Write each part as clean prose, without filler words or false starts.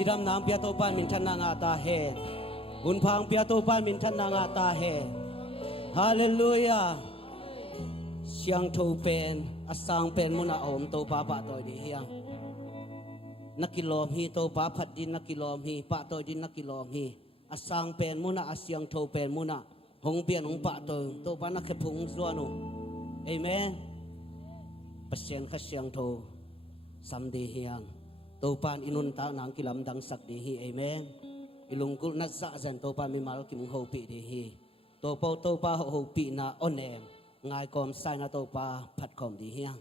Chiram nam pia to pan min than na nga ta he. Hun phang pia to pan min than na nga ta he. Hallelujah. Siang thâu pen asang pen muna om to pa pa toy di hiang. Nakilom hi to pa phat din nakilom hi pa toy din nakilom hi. Asang pen muna asyang thâu pen muna. Hong pian hong pa to pa nak khphung zuanu. Amen. Pasien kha siang tho sam di hiang. To pan inun ta nang kilam dang sak di hi. Amen. Ilungkul na sa zan to pa mi mal kim ho pi di hi. To pa ho pi na onem. Ngài com sai na to pa phat khom di hiang.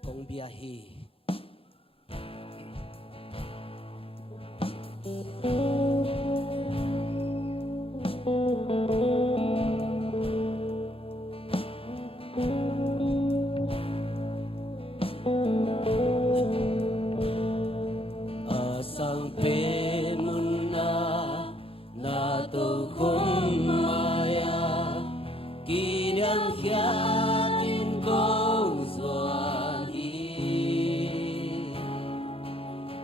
Kong bia hi. Asang pe munna na to khom maya kinang hiatin kong zuan hi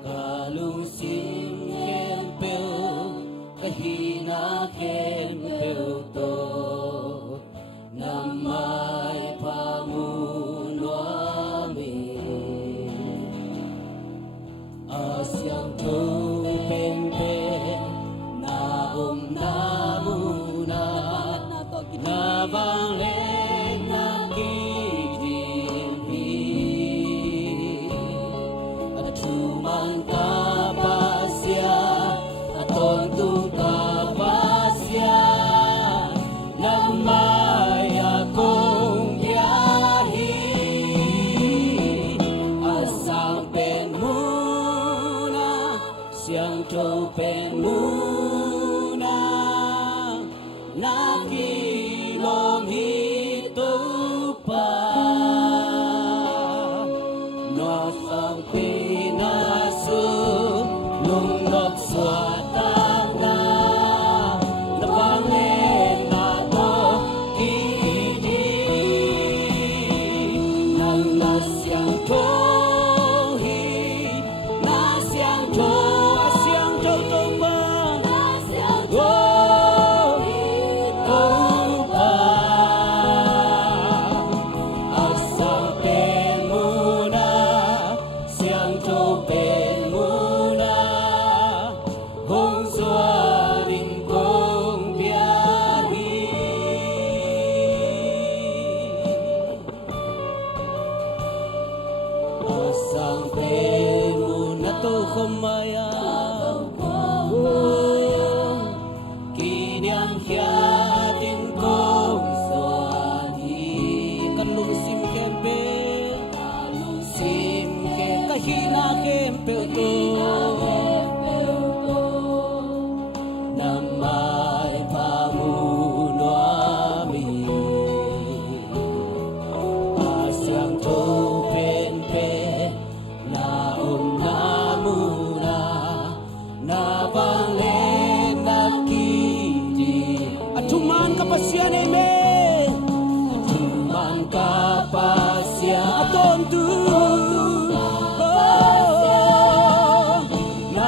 kalung sim kem peu kahina kem peu to namai pamunwami asyang to pen na muna na bang lên na kidim hi atu man ka pasya aton tu ka pasya namay akong biyahe asang pen muna siyang to pen muna nakilom hito pa no sang pinasu lung nok swatan na napangin na to kidi nang nasyang tohi nasyang to asyang to pa nasyang to Maya, kiniang hiatin kong suani kalung sim kempe kahina kempe to namay pamunwami asyang to pen na muna na banglen nakidi atuman kapasyan amen atuman kapasyan aton tu na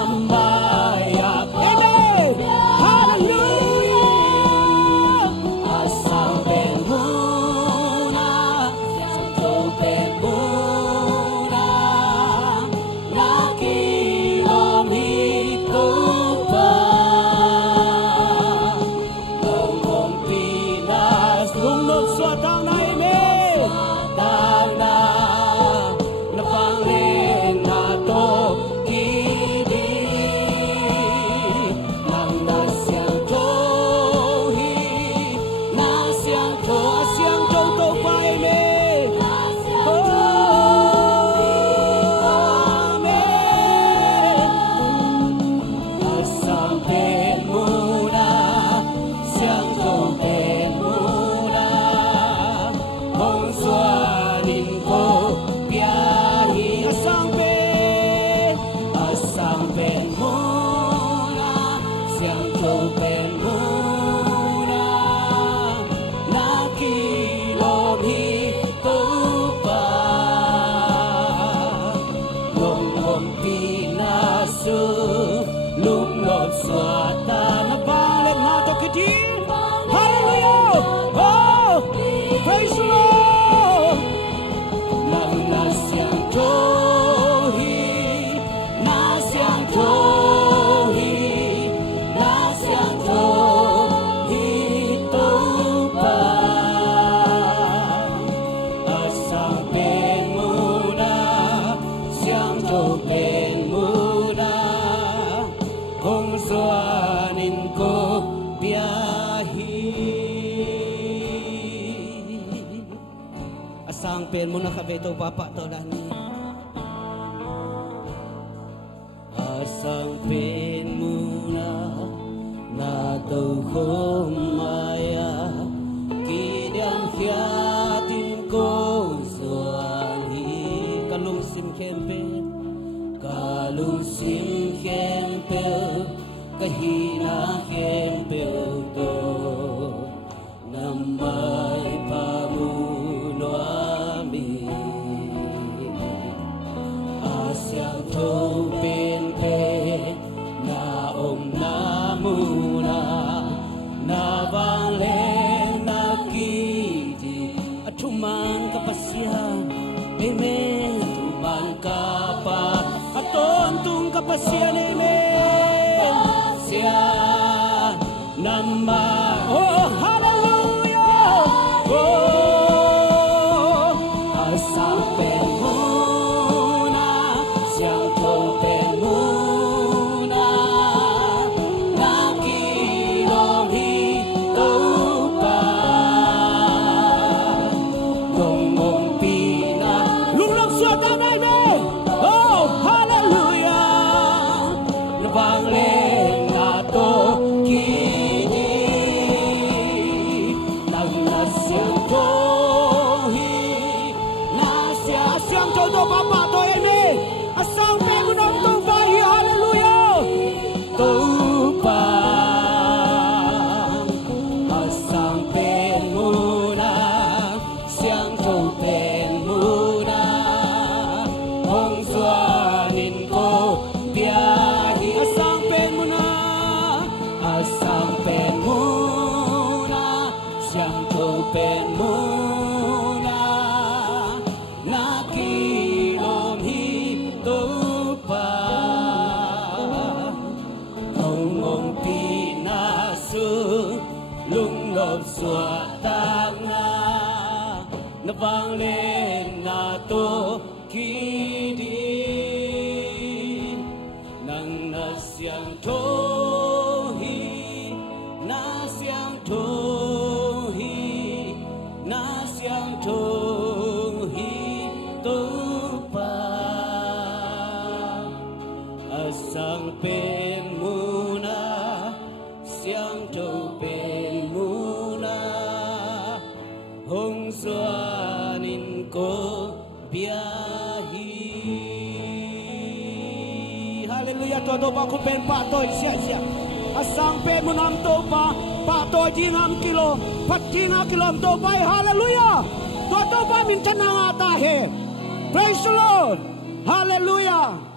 kabeto papa to dani asang pin muna na to maya kidyang hiatin ko suani kalung sim kempe kahina kempe to namay pamuno amin asyang topin pe naong namuna nabanglen nakiti at tuman kapasyan amen tuman kapat at tontong kapasyan amen siya naman oh hallelujah oh asapen muna siyang topen muna nakilong hito pa gongong pina lulong suwata baby oh hallelujah nabangling na to Papa to ini asang pengunong to bayi haleluya tupang asang penmuna siang to penmuna hong suanin ko biyahi asang penmuna siang to penmuna nakilom hito pa hongong pinaso lunglob suatang na nabanglen na to kidi nang nasyang tohi nasyang tohi tupa asang pen muna siang topen muna hong suanin ko biyahi haleluya todo pa ko pen patoy siya asang pen munam to pa patoy dinam kilo patina kilom to pa haleluya todo pa minsan na nga tahe praise the Lord hallelujah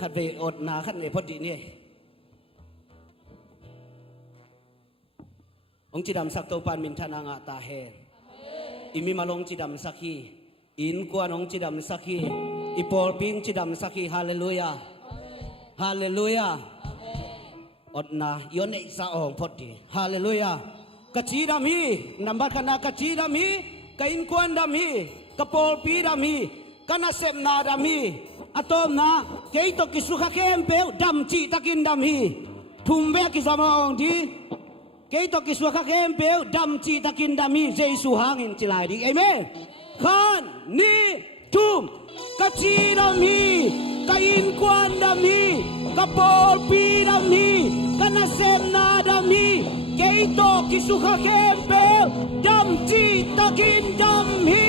ขัดไปอดนาขัดในพอดีนี่องค์จิดำสักตัวปานมินทนางาตาเฮอิมิมาลงจิดำสักฮีอินกวนองค์จิดำสักฮีอิปอลปิงจิดำสักฮีฮาเลลูยาฮาเลลูยาอดนายอนเอกสาองพอดีฮาเลลูยากะจีดำฮีนับบัตคณะกะจีดำฮีกะอินกวนดำฮีกะปอลปีดำฮีกะนาเซมนาดำฮีatom na kay to kisuka kempe damchi takin damhi thumbe kisama ong di kay to kisuka kempe damchi takin damhi Jesu hangin chilai di amen khan ni tum kachi damhi kain kwan damhi kapol pi damhi kanasem na damhi kay to kisuka kempe damchi takin damhi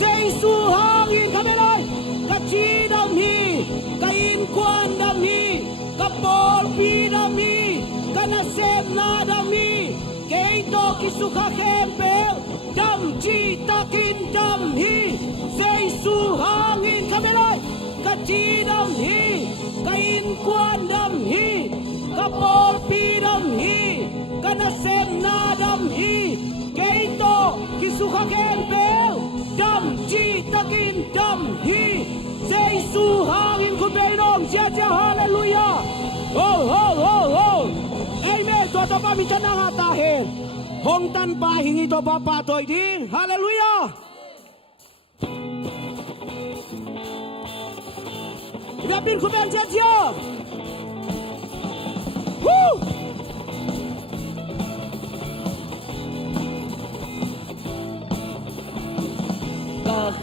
Jesu hangin kamelay kachi damhi kain kwan damhi kapol pi damhi kanasem na damhi keito kisuka kempel damchi takin damhi Jesu hangin kamelay kachi damhi kain kwan damhi kapol pi damhi kanasem na damhi keito kisuka kempel damchi takin damhi Jesu hangin kubenong siya hallelujah oh oh oh oh amen toto pa minsan na nga tahin hong tan pa hingi to pa patoy din hallelujah Ibapin kuben siya woo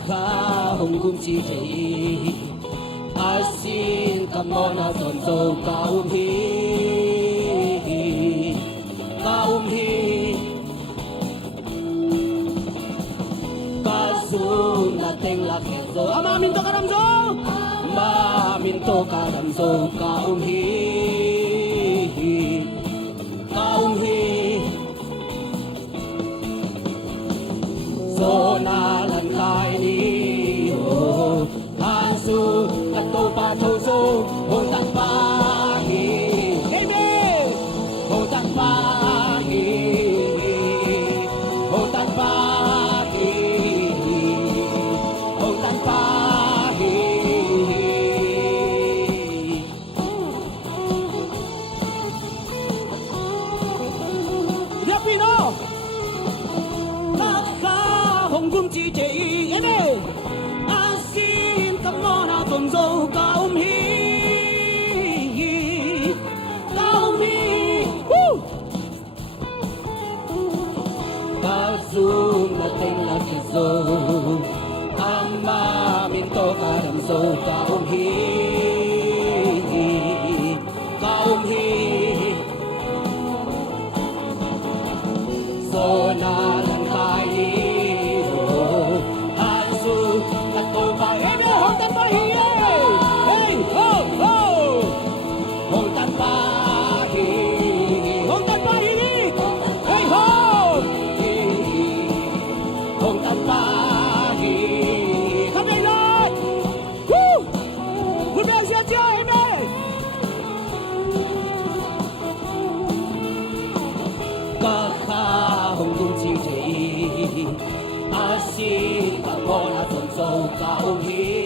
kha hồng cung chi chỉ a xin cảm ơn a dọn dâu cao hi ca du na teng la khe zo ama min to karam zo ma min to karam zo cao hi so na lan khai ni ho hang su kat to pa thâu su hong tak pa hi amen hong tak pa hi hong tak pa hi hong tak pa hi Rapino hồng cung chi chỉ em ơi a xin cảm ơn a dòng dâu cao hi ca du na tên là kỳ dâu ama min to ca đam dâu cao hi so na lan khai ni han su kat to pa em ơi hong tan pa hi hey ho ho hong tan pa hi hong tan pa hi hey ho hong tan pa hi come đây rồi vui vẻ chưa chưa em ơi ca kha hồng cung chi chỉ a xin cảm ơn a dọn dâu cao hi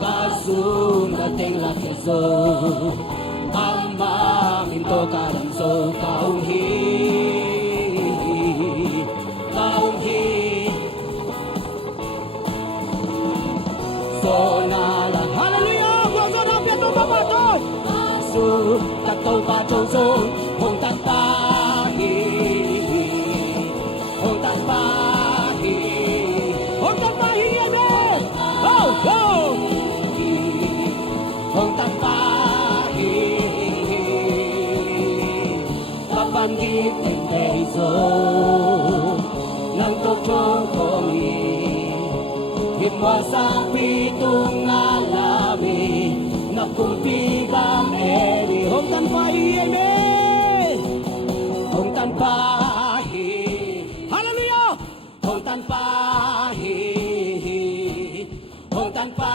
ca du na tên là khe zo ama min to ca đam dâu cao hi so na la hallelujah go zo na pian to papa tôi su kat to pa châu zo hong tan pa hi hong tan pa hi hong tan pa hi amen ho ho hong tan pa hi papan gi tem dei zo nang to chong ko mi hit mo sang pi tung nga la mi na kung pi gam e di hong tan pa hi amen hong tan pa hi hallelujah hong tan pa hi hong tan pa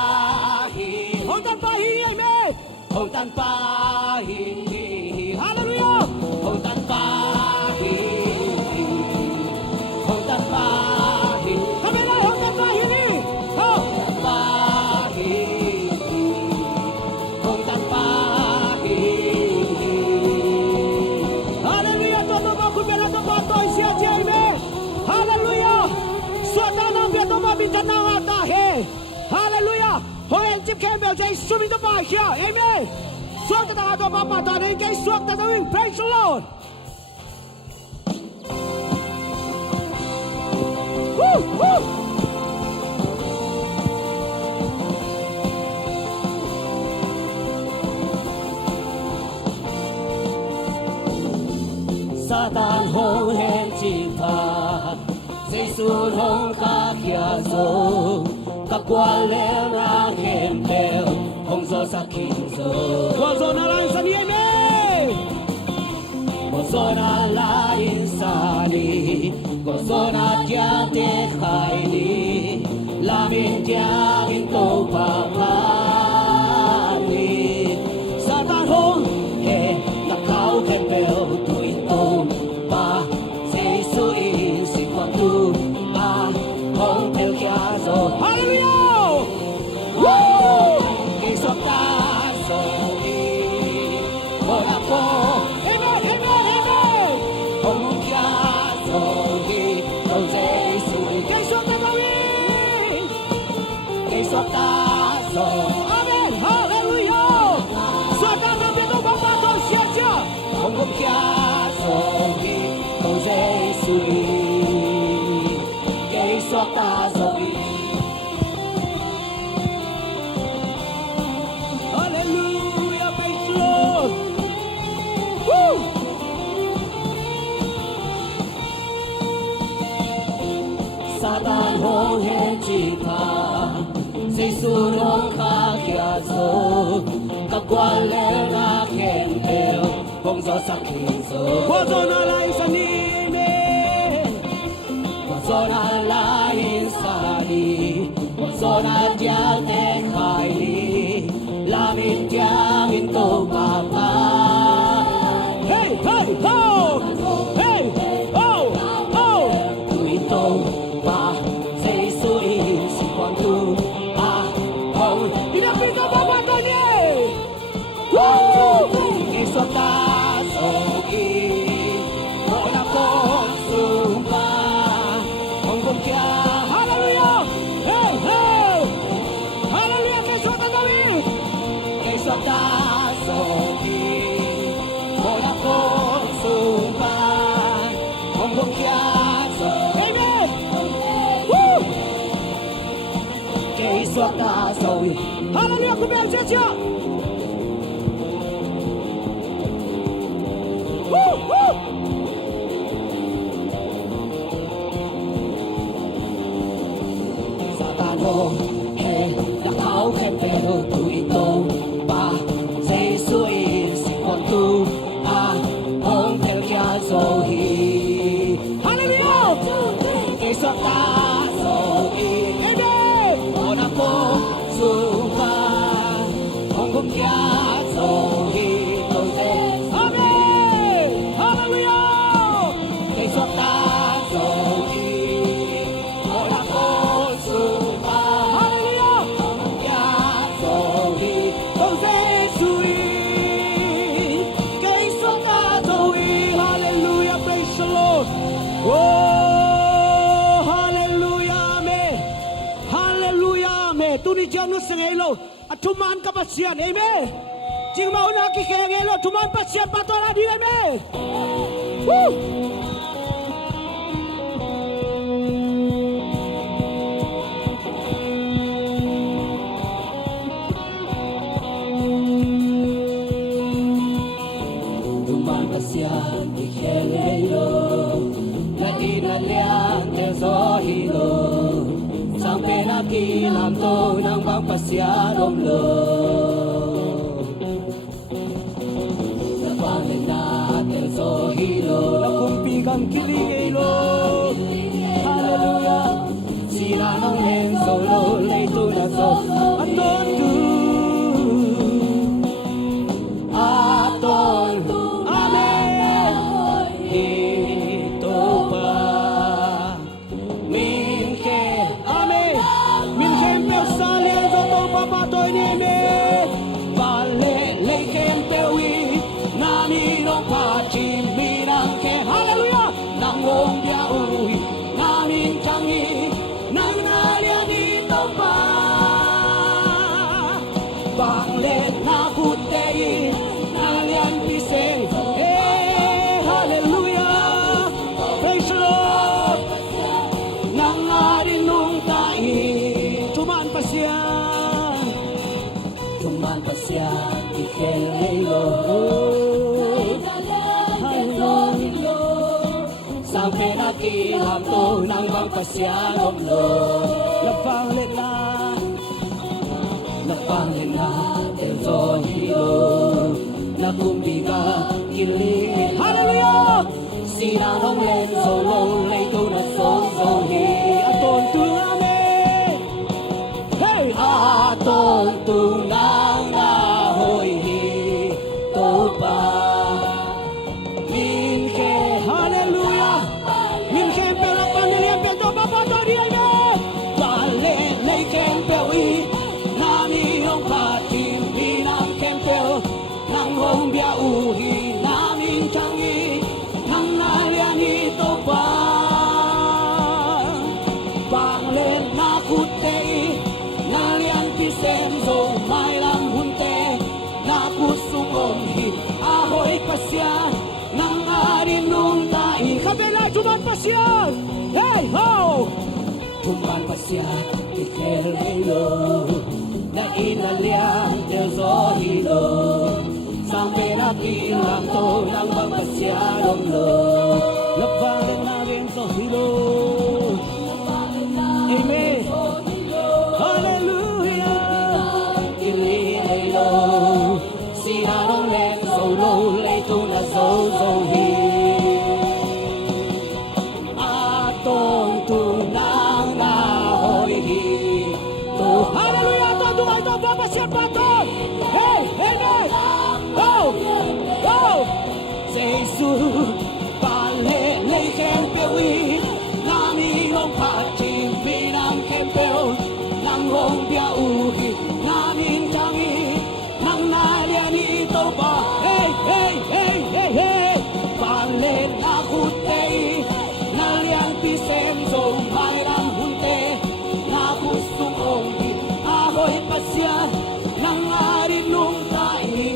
hi hong tan pa hi amen hong tan pa hi hallelujah hong tan pa hi hong tan pa hi kami na hong tan pa hi ni hong tan pa hi hong tan pa hi hallelujah to ba ku pela to pa to sia je me hallelujah suata no pia to ba bin tan na ta he hallelujah hoel chip campbell jai sumi to ba here amen suata ta to ba pa ta nei kai suata ta win praise the lord woo woo Satan hong hen chi pha Giêsu hong kha kia zo ka kwa le na hem tel hong zo sa kin zo wa zo na lai sa ni me wa zo na lai sa ni wa zo na tia te khai ni la min tia in to pa pa ni Satan hong he na kau kem pel tu in to pa Giêsu in si kwa tu pa hong tel kia zo hallelujah woo Giêsu ta zo ni mo na po amen amen amen hong kia zo ni hong Giêsu Giêsu ta zo ni Giêsu ta zo amen hallelujah so ta no biết đâu ba to xia xia hong kia zo xóa ta rồi. Hallelujah, praise the Lord. Woo! Satan hôn hết chỉ tha, Giêsu nó khá kia rồi, các quan lẽ na khen kêu, bông gió sắc khi rồi. Bông gió na lại san đi nè, bông gió na lại san đi, bông gió na giang tê khai đi, la min giang min tô ba ba. Hey hey ho, hey oh oh, tụi tô ba, Giêsu in si quan tu ba hồng, đi làm gì cho ba ba tôi nhé. Nghe suốt ta rồi, mỗi năm con sung ba, hồng cùng kia. Hallelujah, hey hey, Hallelujah, nghe suốt ta rồi, nghe suốt ta rồi, mỗi năm con sung ba, hồng cùng kia. Amen. Woo. Nghe suốt ta rồi, Hallelujah, cùng nhau chết chưa? Satano, he, la tháo khen bèo tụi tô ba, Giêsu in si con tu, ông theo kia rồi. Hallelujah, cái suốt ta rồi, amen. Ông đã có dù ba, ông cũng kia rồi, tôi sẽ amen. Hallelujah, cái suốt ta rồi, ông đã có dù ba, hallelujah, ông cũng kia rồi, tôi sẽ suy, cái suốt ta rồi, hallelujah, praise the Lord. Oh, hallelujah, amen. Hallelujah, amen. Tu ni jang nu sengai lo, atuman kapasian, amen. Jing mau na ki kenge lo, tuman pasian patola di, amen. Woo. Tuman pasian ki kenge lo, la ina lian te zo hilo. Sampai nak kilam to nang bang pasya domlo, napang natin so hilo, nakumpigang kiligelo, hallelujah. Sila nang len solo lay to na so aton tu, amen. Ito pa. Tôi ni me vale lấy khen beo y na mi long pa chim mi nang khen hallelujah nang ong bia ui na min chang y nang na lia ni tông pa vang lên na phút te y na lian pi se hallelujah praise the Lord nang arin nung ta y tuman pasya pasya ikelo sampai nakilam to nang bang pasya domlo lapang lena el zohilo nakumbiga kili hallelujah sila nong len solo lay to na son zohi aton tu amen hey aton tu xia thì khe lấy lô đã in là liang đều gió hi lô sang bên áp kỳ làm tôi đang băng bật xia đông lô lập vang lên na bên gió hi lô. Amen. Hallelujah. Ili lấy lô si na đông lên dầu lô lấy tu na dầu dầu hi Hallelujah, to tu ai to baba siapa to. Hey, amen. Go. Go. Jesus bale le kempewi nami long pati binang kempeo nang hong bia uhi namin changi nang nariani to ba. Hey, hey, hey, hey, hey. Bale na kutei nalian pisem zo mai ram hunte na kusung ong ahoy pasya nang arinong tayo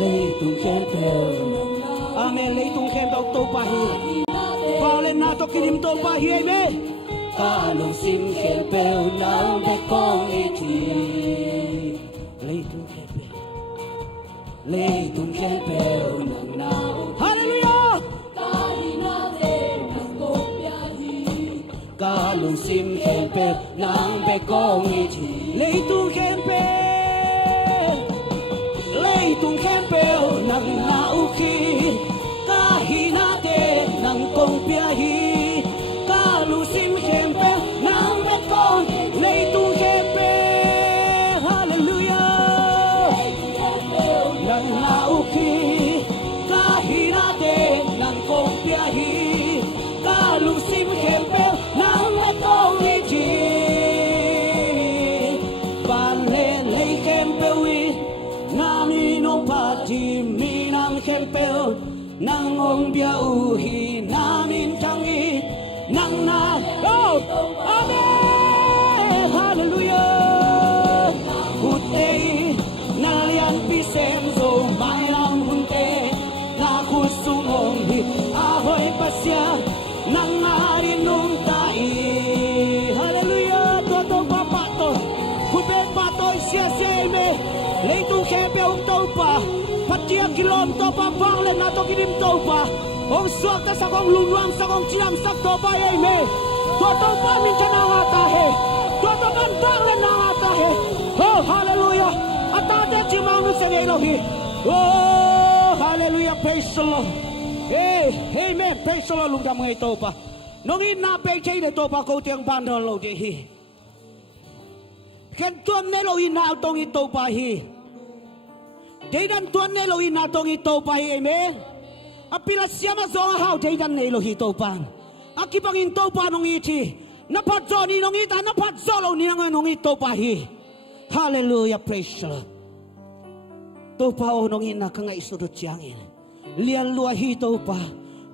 leitung kempel amen leitung kempel to pahi balen nato kirim to pahi amen kalong sim kempel nang bekong iti leitung kempel nang nao hallelujah kalong sim kempel nang bekong iti leitung kempel nang nauki kahinate nang kongpiahi kalong sim kempel nang bekong leitung kempel hallelujah nang nauki kahinate nang kongpiahi kalong sim kempel nang bekong iti balelei kempel naminong pati minang kempel nang ombia uhi namin changi nang na oh amen hallelujah utei nalian pisem zo mayang hunte na kusungong hi ahoy pasya nang arinong tai hallelujah to papa to kubet patoy siya me leitung kempel tau pa patia kilom to pa bang le na to kinim tau pa ong suak ta sa kong luluang sa kong cinam sak to pa me to pa min chana ata he to man bang le na ata he oh hallelujah atate chimang sa Elohi oh hallelujah praise the Lord hey amen praise the Lord lung dam ngai to pa nong in na pe chei le to pa ko tiang ban do lo de hi ken tuam ne lo in na tong i to pa hi Daydan tuan ne lo ina tong ito pa amen. Apila siya mazong how daydan ne lo hito pan. Akipang into pa nung iti. Napadzo ni nung ita napadzolo ni nung ito pa hi. Hallelujah praise the Lord. To pa o nung ina ka nga isudot siyangin. Lian lua hito pa.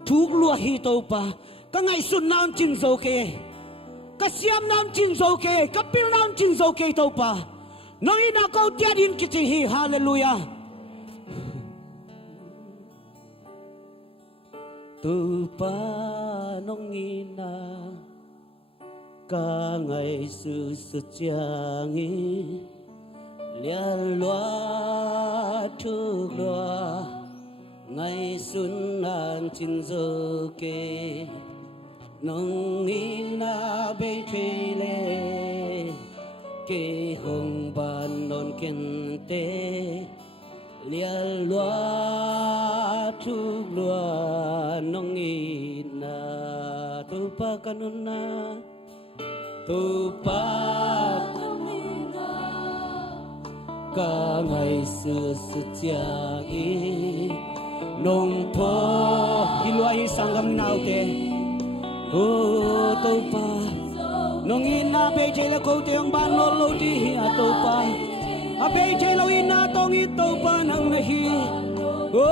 Tuk lua hito pa. Ka nga isud naon chinzo ke. Kasiyam naon chinzo ke. Kapil naon chinzo ke ito pa. Nung ina ko tiadin kitihi. Hallelujah. Tu pa nong ina ka ngày sự sự changi lian loa thu loa ngày xuân an chín giờ kê nong ina bên thuê lê kê hồng ban non kiên tê lian loa thu loa nong ina tu pa kanuna tu pa ka ngày xưa sự cha y nong po hilwai sangam nau te o tu pa nong ina pe che la ko te ang ban lo lo di a tu pa a pe che lo ina tong i tu pa nang hi o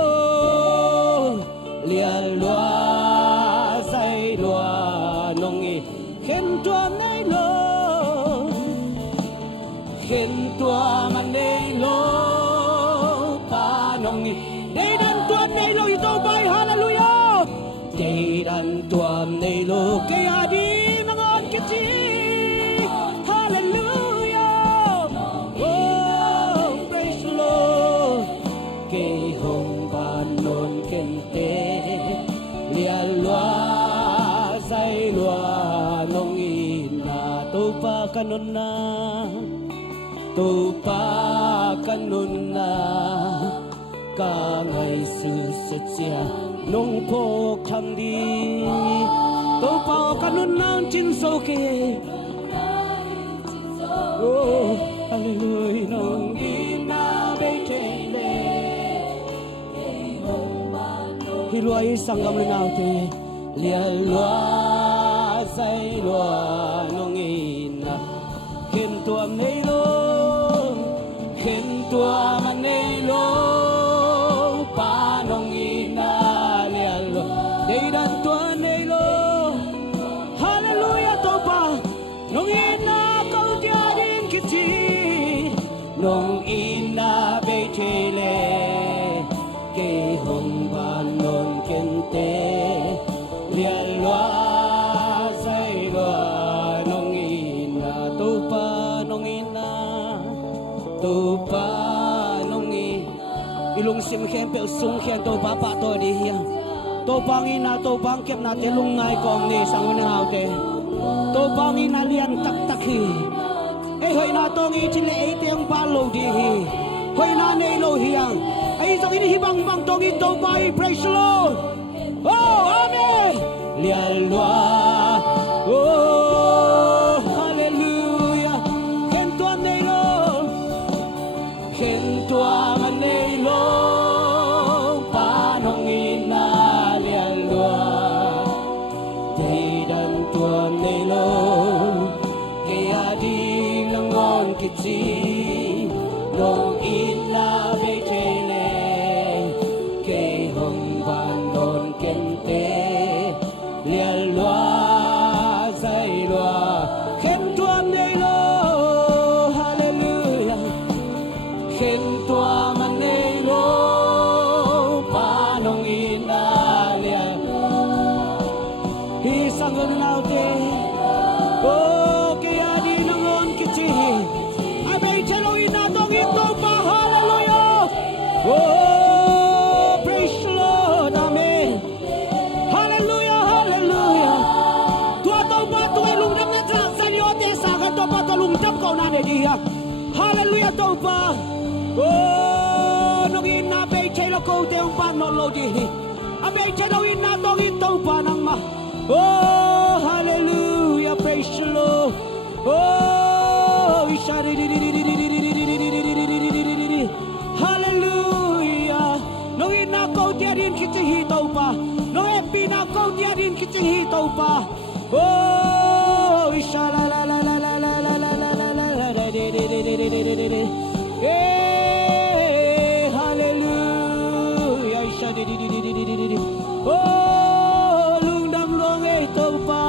lia loa sai loa nong i khen tua nei lo khen tua man nei lo pa nong i dei dan tua nei lo i tu pa hallelujah dei dan tua nei lo ke kanuna tu pa kanuna cả ngày sự sệt chia nông phố khang đi tu pa kanuna chín sâu kia oh hallelujah nông ina bê trên hi loài sang gam lên nào thế lia loa say loa nông ina khen tuam nei lo khen tuam anh nei lo pa nông ina lia lo dei dan tuam nei lo hallelujah to pa nông ina câu tia din kiti nông ina bê chele ke hong ban non kente lia loa say loa nông ina tu pa nông ina tu pa nông i ilung sim khen pe sung khen tu pa pa to di hiang tu pa ina tu pa kep na te lung ngai kong ni sang wen hau te tu pa ina lian tak tak hi e hoi na tong i chile e te ang pa lo di hi hoi na nei lo hiang ai zong ini hibang bang tong i to pa i praise the Lord oh amen lia loa oh hallelujah khen tua nei lo khen tua mà nei lo pa nong ina lia loa dei dan tua nei lo ke adi langon kiti nong ina be chele ke hong ban don kente lia loa say loa khen tuam nei lo hallelujah khen tuam nei lo pa nong ina lia hi sang nau te oh ke adi nangon kiti abai chelo ina tong ito pa hallelujah oh praise the Lord amen hallelujah hallelujah tua to pa tu lung dam na tra sa ni ote sa ka to pa to lung dam ko na de dia hallelujah to pa oh no ina be chelo ko te un pa no lo di abai chelo ina tong ito pa nang ma oh hallelujah praise the Lord oh ishari hallelujah no ina ko tia din kichi hi to pa no epi na ko tia din kichi hi to pa oh ishala la la la la la la la la la la la de eh hallelujah ishadi oh lung dam long e to pa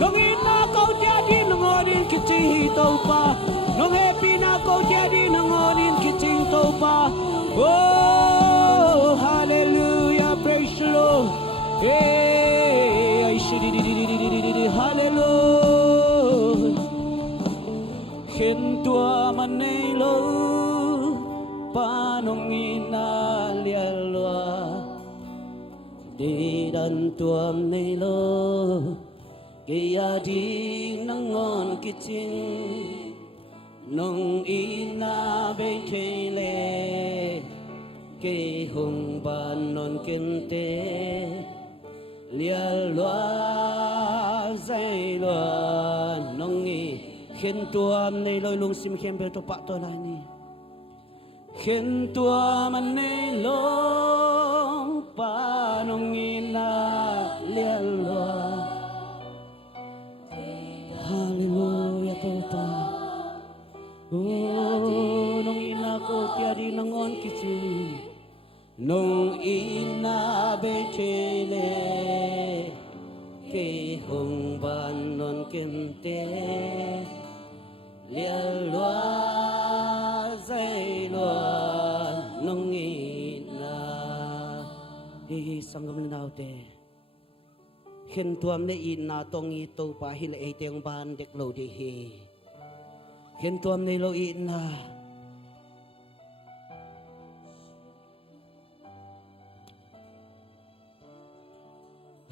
no ina ko tia din ngodin kichi hi to pa no epi na ko tia din ngodin kichi to pa oh hallelujah praise the Lord hey hallelujah khen tua man nei lo pa nong ina lia loa đi đan tuam nei lo ke ya di nang ngon kiching nong ina be chele ke hong ban non kente lia loa say loa nong i khen tuam nei loi lung sim khem be to pa to lai ni khen tuam an nei lo pa nong ina lia loa hallelujah to pa oh nong ina ko tia di nangon kichi nong ina be chele ke hong ban non kente lia loa say loa nong ina hi sangam nau te khen tuam ne ina tong i to pa hi le e teng ban dek lo de hi khen tuam ne lo ina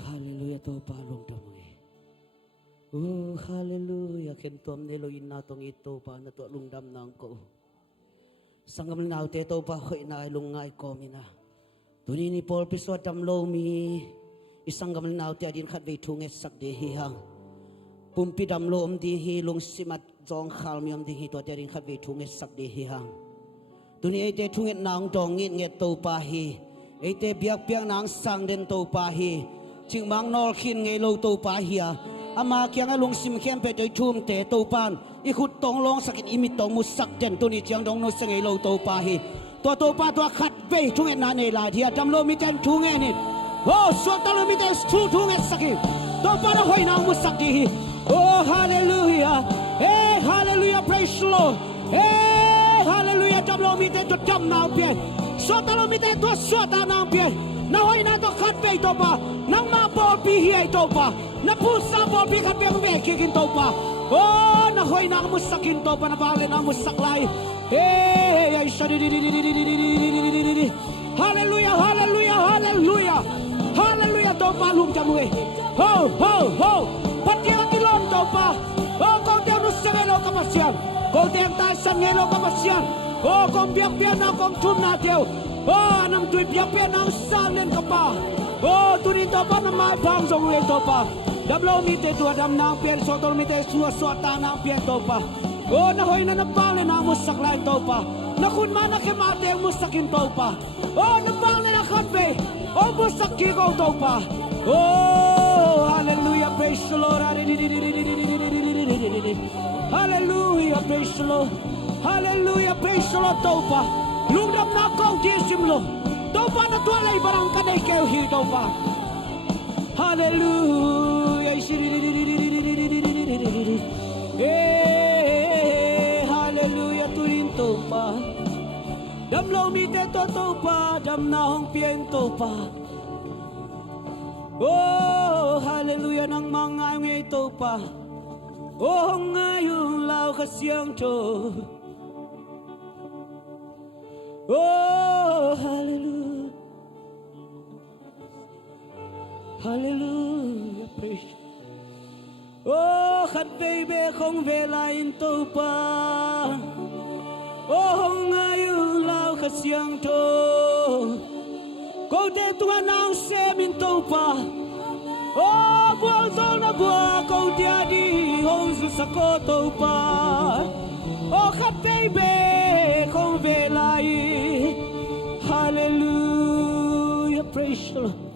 hallelujah to pa long dam nge Hallelujah khen tuam ne lo in na tong ito pa na to lungdam nang ko sangam naw te to pa khoi na lungai ko mina tuni ni pol piso tam lo mi isangam naw te adin khat ve thung e sak de hi hang pumpi dam lo om di hi lung simat jong khal mi om di hi to te adin khat ve thung e sak de hi hang tuni ai te thung e nang dong ngit nge to pa hi ai te biak biak nang sang den to pa hi ching mang nol khin nge lo to pa hi ama kyang alung sim khem pe toi thum te to pan i khut tong long sakin imi tong mu sak den tu ni chiang dong no sengei lo to pa hi to pa to khat ve thung en na ne la thia tam lo mi ten thung en ni oh so ta lo mi ten thung en sakin to pa na hoi na mu sak di hi oh hallelujah hey hallelujah praise the Lord hey hallelujah tam lo mi ten to tam na pien so ta lo mi ten to so ta na pien na hoi na to khat ve to pa nang ma bo pi hi to pa na pusa bo bi khat beng be kikin to pa oh na hoi na mu sakin to pa na bale na mu saklai hey ay shadi hallelujah hallelujah hallelujah hallelujah to pa lum jamwe ho ho ho patio tilon to pa oh kong tiang nu sengelo kapasian kong tiang ta sengelo kapasian oh kong biak biak na kong chun na teo oh nam tui biak biak na sang len kapa oh tuni to pa na mai bang jong le to pa dablo mi te tua dam nang pian so tol mi te suwa so ta nang pian to pa oh na hoi na bang le na mu sak lai to pa na kun ma na ke ma te mu sakin to pa oh na bang le na khat be oh mu sak ki ko to pa oh hallelujah praise the Lord hallelujah praise the Lord hallelujah praise the Lord to pa lung dam na ko ti sim lo to pa na tua lai barang ka dei keu hi to pa hallelujah hey hallelujah turin to pa dam lo mi te to pa dam na hong pien to pa oh hallelujah nang mga ngai to pa oh ngayong lao ka siang to oh hallelujah hallelujah praise oh khat baby không về lại to pa oh ngayong lao ka siang to ko de tua nang se min to pa oh bual tol na bua ko dia di hong su sa ko to pa oh khat baby không về lại hallelujah praise the Lord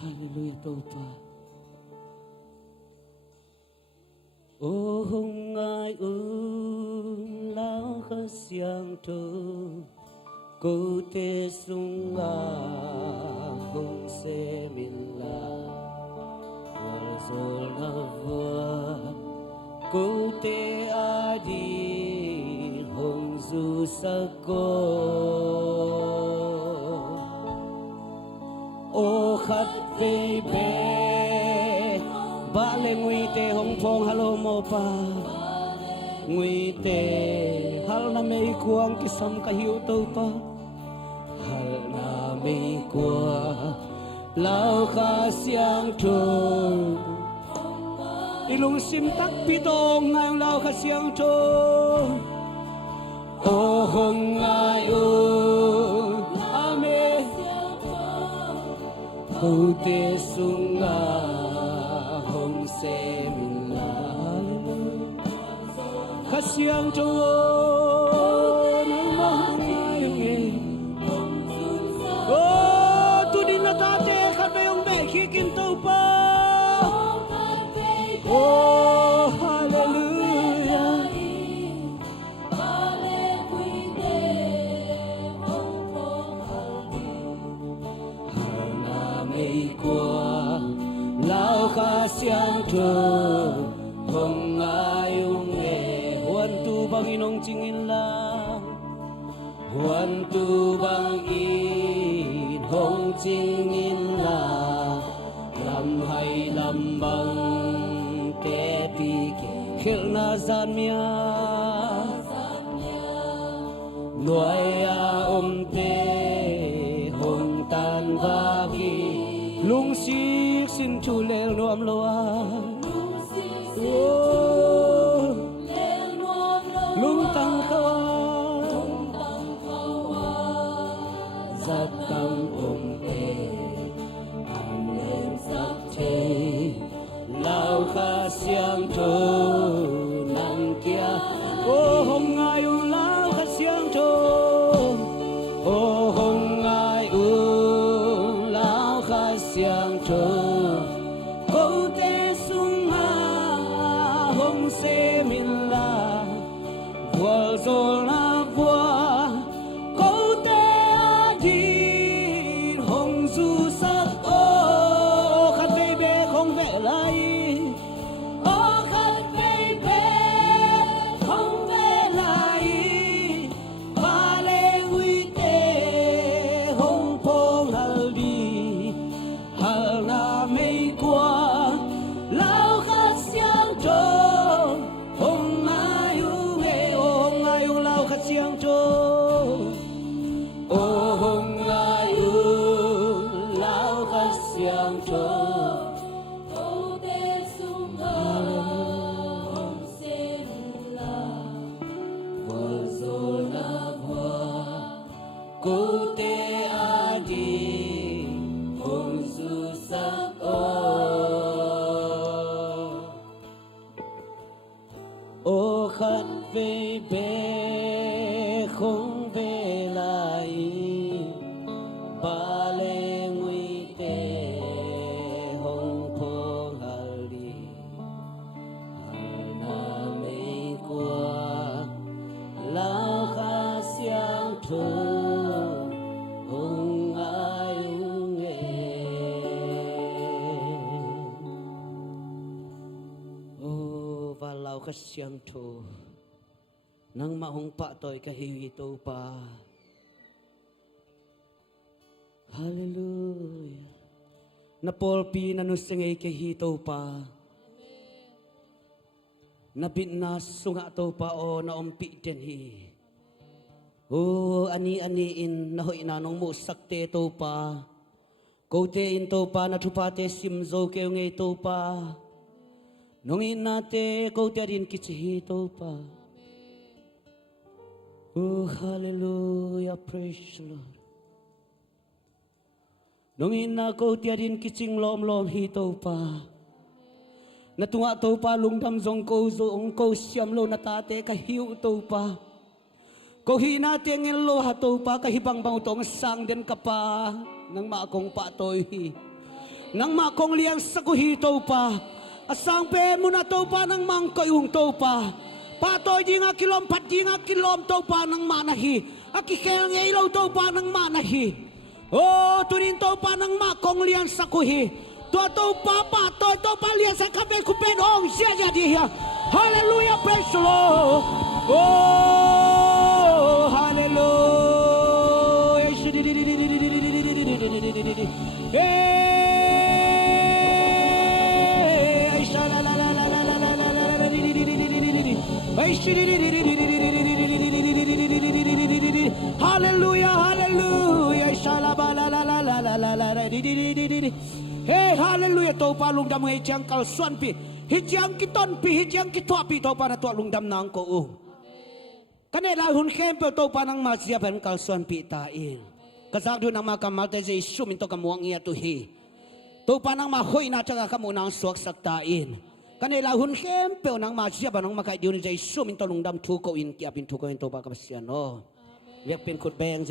hallelujah to pa oh hong ai lao ka siang to cô te sung a hong se min la wal zol na vua cô te a di hong zu sa ko o khat ve be ba le ngui te hong phong halo mo pa ngui te hal na mei kuang ki sam ka hiu to pa hal na mei kwa lao kha siang thu ilung sim tak pi tong ngai lao kha siang thu o hong ngai u ame ho te sunga hong se min la kha siang thu oh hallelujah hana mei qua lao kha siang thu không ai ung nghe huan tu bang inong chingin la huan tu bang in hong chingin la lam hay lam bang te pi ke khel na zan mia nuai a te hong tan va gi loa lung tăng toa giật tăng ôm tê anh em sắc thế lao kha xiang thơ nang kia ô hồng ngài u lao kha xiang thơ ô hồng ngài u lao kha xiang thơ câu tê sung ha hồng se min la vua rồi là vua câu tê a di hồng du sắc ô khát về bê không về lại ô khát về bê không về lại ba lê nguy tê hồng phong hal đi hal na mây qua lao khát xiang trâu hồng ai u nghe hồng ai u lao khát xiang trâu ô hồng ai u lao khát xiang trâu câu tê sung hồng xem là vợ rồi là vợ cô tê a đi hồng du sắc ô khát về bê không về lại ba lê nguy tê hồng phong hal đi hal na mây qua lao kha xiang thơ hồng ai u nghe ô và lao kha xiang thơ nang mahong pa toy kahito pa. Hallelujah. Napolpi na nusingay kahito pa. Nabitna sunga to pa o naumpi din hi. O ani-aniin nahoy nanong mo sakte to pa. Kote in to pa natupate simzo kayo ngay to pa. Nungin nate kote rin kichihito pa. Oh, hallelujah, praise the Lord. Nungin na ko tiadin kiching lom hito pa. Natunga to pa lungdam zong ko zong ko siyam lo natate kahiu to pa. Ko hinate ngel lo hato pa kahibang bang tong sang den ka pa nang makong patoy hi. Nang makong liang sa ko hito pa. Asang pe mo na to pa nang mangkayung to pa. Patoy di nga kilom pat di nga kilom to pa ng manahi. Akikel nga ilaw to pa ng manahi. Oh, tunin to pa ng makong liyan sa kuhi. To pa patoy to pa liyan sa kabel kupen ong siya jadi. Hallelujah, praise the Lord. Oh, hallelujah. Hallelujah, hallelujah. Hey, hallelujah. To pa lungdam ngay chang kalsuan pi. Hijang kiton pi, hijang kitwa pi to pa na to lungdam nang ko. Kanila hun kempe to pa nang masyapan kalsuan pi tain. Kasagdo nang makamal te Jesu minto kamuang iya to hi. To pa nang mahoy na tsaka kamu nang suwak saktain. Kanila hun kempe nang masyapan nang makaidiyo ni Jesu minto lungdam tuko in kiapin tuko in to pa kapasyan. Oh. Yak pin kut beng